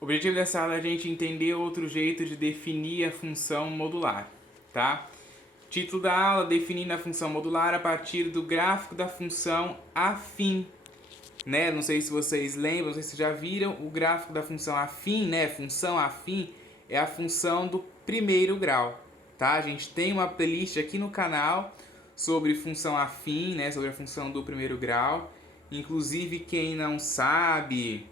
O objetivo dessa aula é a gente entender outro jeito de definir a função modular, tá? Título da aula: definindo a função modular a partir do gráfico da função afim, né? Não sei se vocês lembram, não sei se já viram o gráfico da função afim, né? Função afim é a função do primeiro grau, tá? A gente tem uma playlist aqui no canal sobre função afim, né? Sobre a função do primeiro grau. Inclusive, quem não sabe,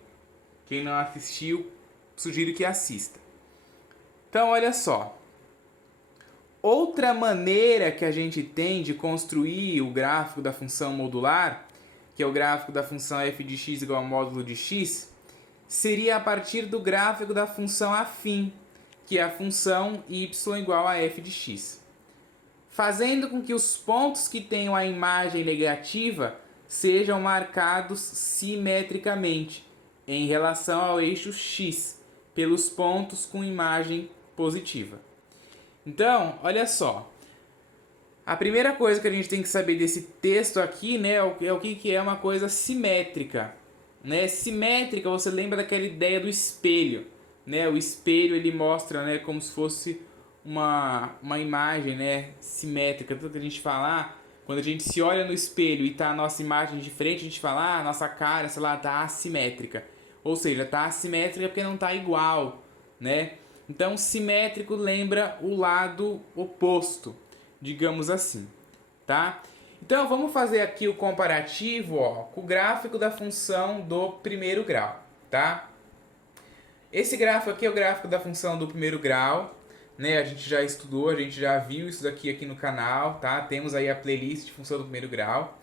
quem não assistiu, sugiro que assista. Então, olha só. Outra maneira que a gente tem de construir o gráfico da função modular, que é o gráfico da função f de x igual ao módulo de x, seria a partir do gráfico da função afim, que é a função y igual a f de x. Fazendo com que os pontos que tenham a imagem negativa sejam marcados simetricamente em relação ao eixo x, pelos pontos com imagem positiva. Então, olha só. A primeira coisa que a gente tem que saber desse texto aqui, né, é o que é uma coisa simétrica. Né? Simétrica, você lembra daquela ideia do espelho. Né? O espelho ele mostra, né, como se fosse uma imagem, né, simétrica. Tanto que a gente fala, quando a gente se olha no espelho e tá a nossa imagem de frente, a gente fala, a nossa cara, sei lá, tá assimétrica. Ou seja, tá assimétrica porque não tá igual, né? Então, simétrico lembra o lado oposto, digamos assim, tá? Então, vamos fazer aqui o comparativo, ó, com o gráfico da função do primeiro grau, tá? Esse gráfico aqui é o gráfico da função do primeiro grau, né? A gente já estudou, a gente já viu isso aqui no canal, tá? Temos aí a playlist de função do primeiro grau.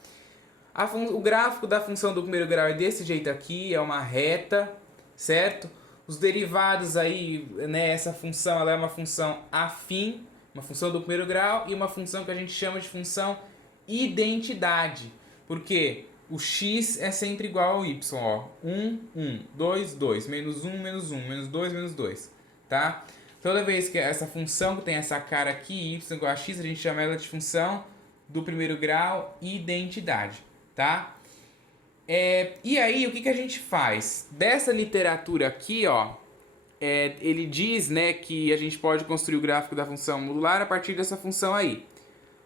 O gráfico da função do primeiro grau é desse jeito aqui, é uma reta, certo? Os derivados aí, né, essa função ela é uma função afim, uma função do primeiro grau, e uma função que a gente chama de função identidade. Porque o x é sempre igual ao y, ó. 1, 1, 2, 2, menos 1, menos 1, menos 2, menos 2, tá? Toda vez que essa função que tem essa cara aqui, y igual a x, a gente chama ela de função do primeiro grau identidade, tá? E aí, o que a gente faz? Dessa literatura aqui, ó, ele diz, né, que a gente pode construir o gráfico da função modular a partir dessa função aí,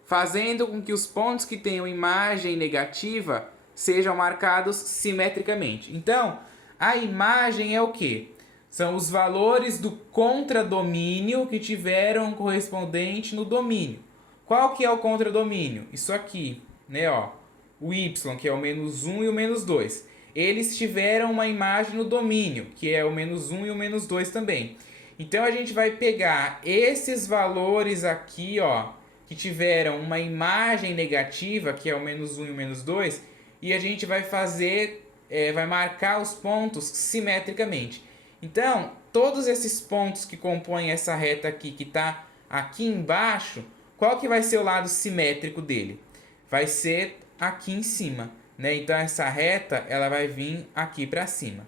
fazendo com que os pontos que tenham imagem negativa sejam marcados simetricamente. Então, a imagem é o quê? São os valores do contradomínio que tiveram correspondente no domínio. Qual que é o contradomínio? Isso aqui, né, ó. O y, que é o menos 1 e o menos 2. Eles tiveram uma imagem no domínio, que é o menos 1 e o menos 2 também. Então, a gente vai pegar esses valores aqui, ó, que tiveram uma imagem negativa, que é o menos 1 e o menos 2, e a gente vai fazer, vai marcar os pontos simetricamente. Então, todos esses pontos que compõem essa reta aqui, que está aqui embaixo, qual que vai ser o lado simétrico dele? Vai ser aqui em cima, né? Então, essa reta, ela vai vir aqui para cima.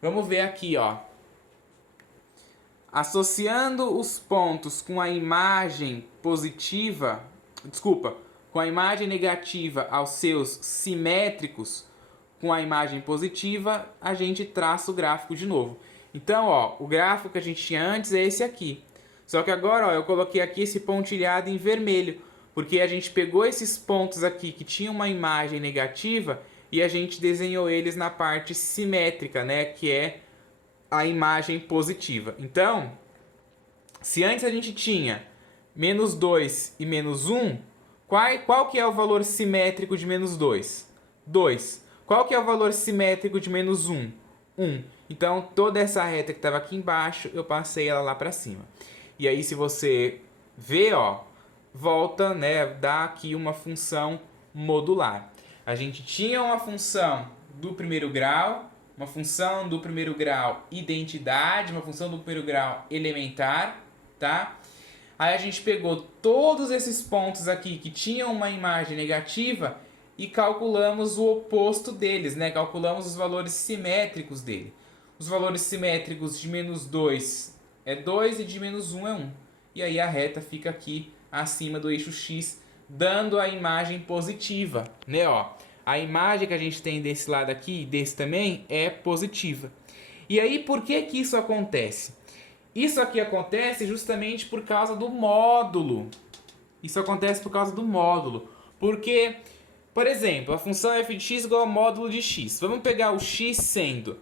Vamos ver aqui, ó. Associando os pontos com a imagem positiva, com a imagem negativa aos seus simétricos com a imagem positiva, a gente traça o gráfico de novo. Então, ó, o gráfico que a gente tinha antes é esse aqui. Só que agora, ó, eu coloquei aqui esse pontilhado em vermelho, porque a gente pegou esses pontos aqui que tinham uma imagem negativa e a gente desenhou eles na parte simétrica, né, que é a imagem positiva. Então, se antes a gente tinha menos 2 e menos 1, qual que é o valor simétrico de menos 2? 2. Qual que é o valor simétrico de menos 1? 1. Então, toda essa reta que estava aqui embaixo, eu passei ela lá para cima. E aí, se você vê, ó, volta, né, dá aqui uma função modular. A gente tinha uma função do primeiro grau, uma função do primeiro grau identidade, uma função do primeiro grau elementar, tá? Aí a gente pegou todos esses pontos aqui que tinham uma imagem negativa e calculamos o oposto deles, né? Calculamos os valores simétricos dele. Os valores simétricos de menos 2 é 2 e de menos 1 é 1. E aí a reta fica aqui acima do eixo x, dando a imagem positiva, né? Ó, a imagem que a gente tem desse lado aqui e desse também é positiva. E aí, por que que isso acontece? Isso aqui acontece justamente por causa do módulo. Isso acontece por causa do módulo. Porque, por exemplo, a função f de x igual ao módulo de x. Vamos pegar o x sendo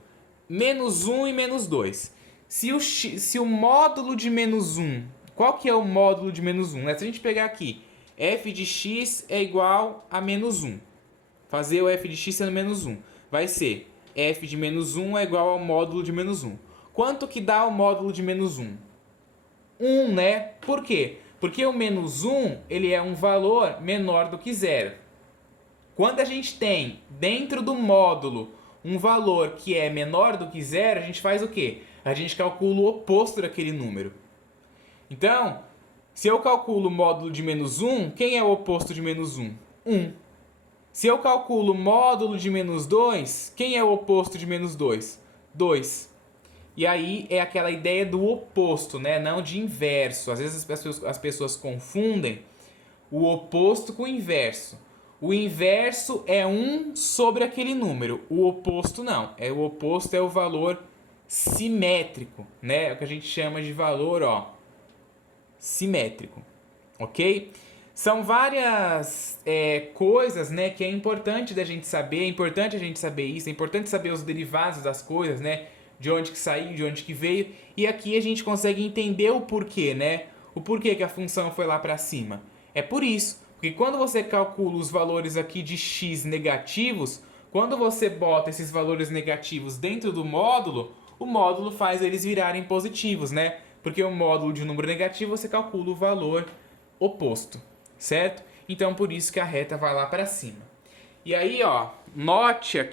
menos 1 e menos 2. Se o módulo de menos 1, qual que é o módulo de menos 1? Se a gente pegar aqui, f de x é igual a menos 1. Fazer o f de x sendo menos 1. Vai ser f de menos 1 é igual ao módulo de menos 1. Quanto que dá o módulo de menos 1? 1, né? Por quê? Porque o menos 1 ele é um valor menor do que 0. Quando a gente tem dentro do módulo um valor que é menor do que 0, a gente faz o quê? A gente calcula o oposto daquele número. Então, se eu calculo o módulo de menos 1, quem é o oposto de menos 1? 1. Se eu calculo o módulo de menos 2, quem é o oposto de menos 2? 2. E aí é aquela ideia do oposto, né? Não de inverso. Às vezes as pessoas confundem o oposto com o inverso. O inverso é 1 sobre aquele número. O oposto não. O oposto é o valor simétrico, né? É o que a gente chama de valor, simétrico. Ok? São várias coisas, né, que é importante da gente saber. É importante a gente saber isso. É importante saber os derivados das coisas, né? De onde que saiu, de onde que veio. E aqui a gente consegue entender o porquê, né? O porquê que a função foi lá para cima. É por isso. Porque quando você calcula os valores aqui de x negativos, quando você bota esses valores negativos dentro do módulo, o módulo faz eles virarem positivos, né? Porque o módulo de um número negativo você calcula o valor oposto, certo? Então por isso que a reta vai lá para cima. E aí, note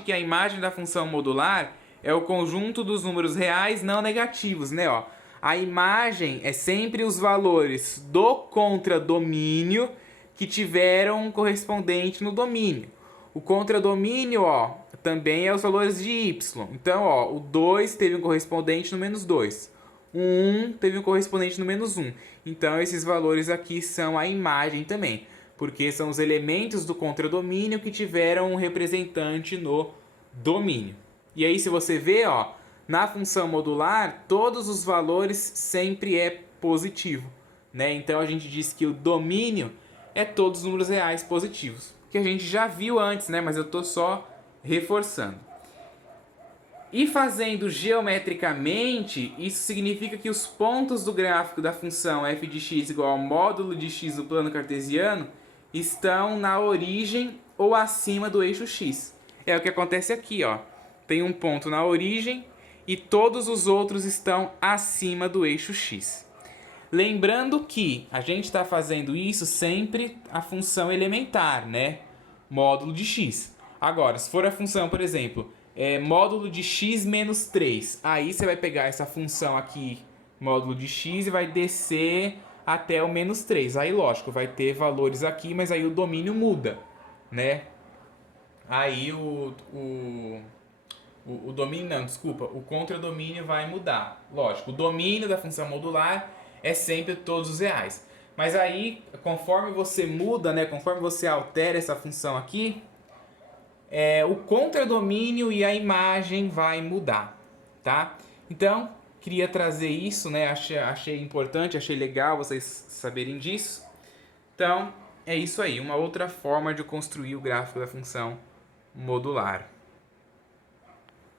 que a imagem da função modular é o conjunto dos números reais não negativos, né? A imagem é sempre os valores do contradomínio que tiveram um correspondente no domínio. O contradomínio, também é os valores de y. Então, o 2 teve um correspondente no menos 2. O 1 teve um correspondente no menos 1. Então, esses valores aqui são a imagem também, porque são os elementos do contradomínio que tiveram um representante no domínio. E aí, se você vê, na função modular, todos os valores sempre é positivo, né? Então a gente diz que o domínio é todos os números reais positivos, que a gente já viu antes, né? Mas eu estou só reforçando. E fazendo geometricamente, isso significa que os pontos do gráfico da função f de x igual ao módulo de x do plano cartesiano estão na origem ou acima do eixo x. É o que acontece aqui, Tem um ponto na origem e todos os outros estão acima do eixo x. Lembrando que a gente está fazendo isso sempre a função elementar, né? Módulo de x. Agora, se for a função, por exemplo, módulo de x menos 3, aí você vai pegar essa função aqui, módulo de x, e vai descer até o menos 3. Aí, lógico, vai ter valores aqui, mas aí o domínio muda, né? Aí o domínio, não, desculpa, o contradomínio vai mudar. Lógico, o domínio da função modular é sempre todos os reais. Mas aí, conforme você muda, né, conforme você altera essa função aqui, o contradomínio e a imagem vai mudar, tá? Então, queria trazer isso, né? Achei importante, achei legal vocês saberem disso. Então, é isso aí, uma outra forma de construir o gráfico da função modular.